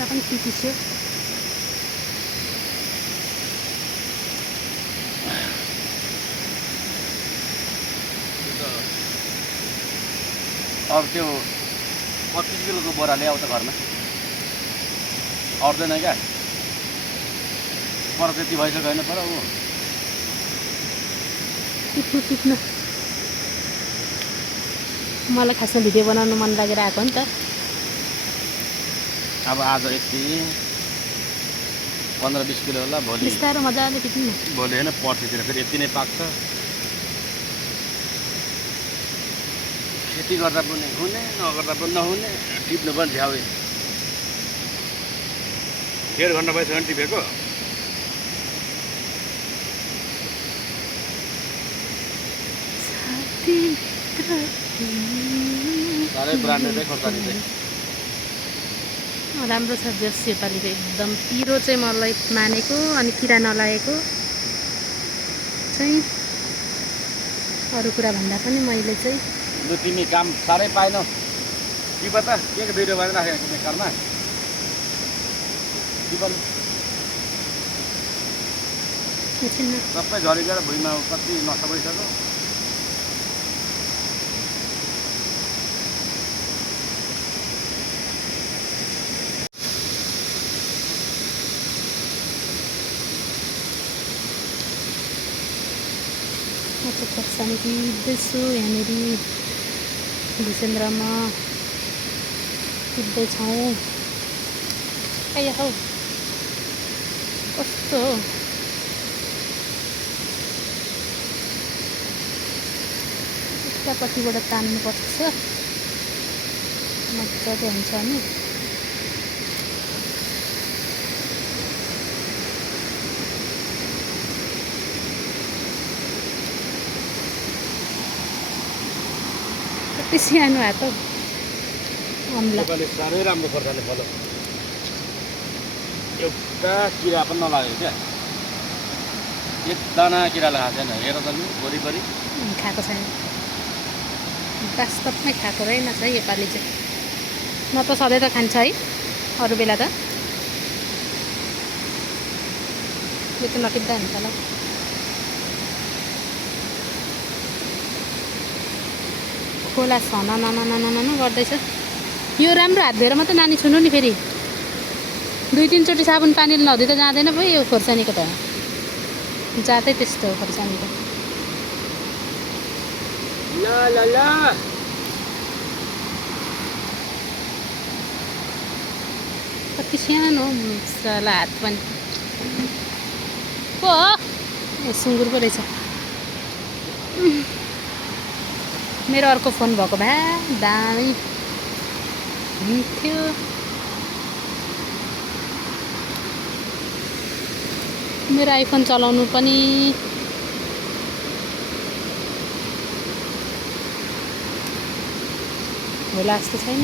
यता पनि पिटिस्यो। अब त्यो 25 किलोको बोरा ल्याऊ त घरमा आउँदैन क्या पर त्यति भइसक्यो होइन पर ऊ टिप्नु मलाई खासमा भिडियो बनाउनु मन लागेर आएको नि त। अब आज यति 15-20 किलो होला भोलि बिस्तारो मजाले टिप्नु न। भोलि होइन पर्सितिर फेरि यति नै पाक्छ। खेती गर्दा पनि हुने नगर्दा पनि नहुने टिप्नु पनि झ्याउ। 1.5 घन्टा भइसक्यो टिपेको। साह्रै ब्रान्डेडै खोर्सानी चाहिँ राम्रो छ जस योपालिको एकदम पिरो चाहिँ मलाई मानेको अनि किरा नलागेको चाहिँ अरू कुरा भन्दा पनि मैले चाहिँ लु तिमी काम साह्रै पाएनौ टिप त के भिडियो बनाइराखेको बेकारमा टिप सबै झरिगएर भुइँमा कति नष्ट भइसक्यो। म त खोर्सानी टिप्दैछु यहाँनिर भुसेन्द्रमा टिप्दैछौँ। आया हौ कस्तो हो उतापट्टिबाट तान्नुपर्छ मजाले हुन्छ नि। कति सानो आयो त अम्ला साह्रै राम्रो खोर्सानी फल्यो। एउटा किरा पनि नलाग्यो क्या एक दाना किरा लगाएको छैन। हेर त लु वरिपरि खाएको छैन वास्तवमै खाएको रहेनछ है योपालि चाहिँ। न त सधैँ त खान्छ है अरू बेला त यो त नटिप्दा हुन्छ होला। खोला छन न गर्दैछ यो राम्रो हात धोएर मात्रै नानी छुनु नि। फेरि 2-3 चोटि साबुन पानीले नधुइ त जाँदैन भयो यो खोर्सानीको त जातै त्यस्तो हो खोर्सानीको। ल ल ल कति सानो साला हात पनि पो ए सुँगुर पो रहेछ। मेरो अर्को फोन भएको भए दामी हुन्थ्यो। मेरो आइफोन चलाउनु पनि होला जस्तो छैन।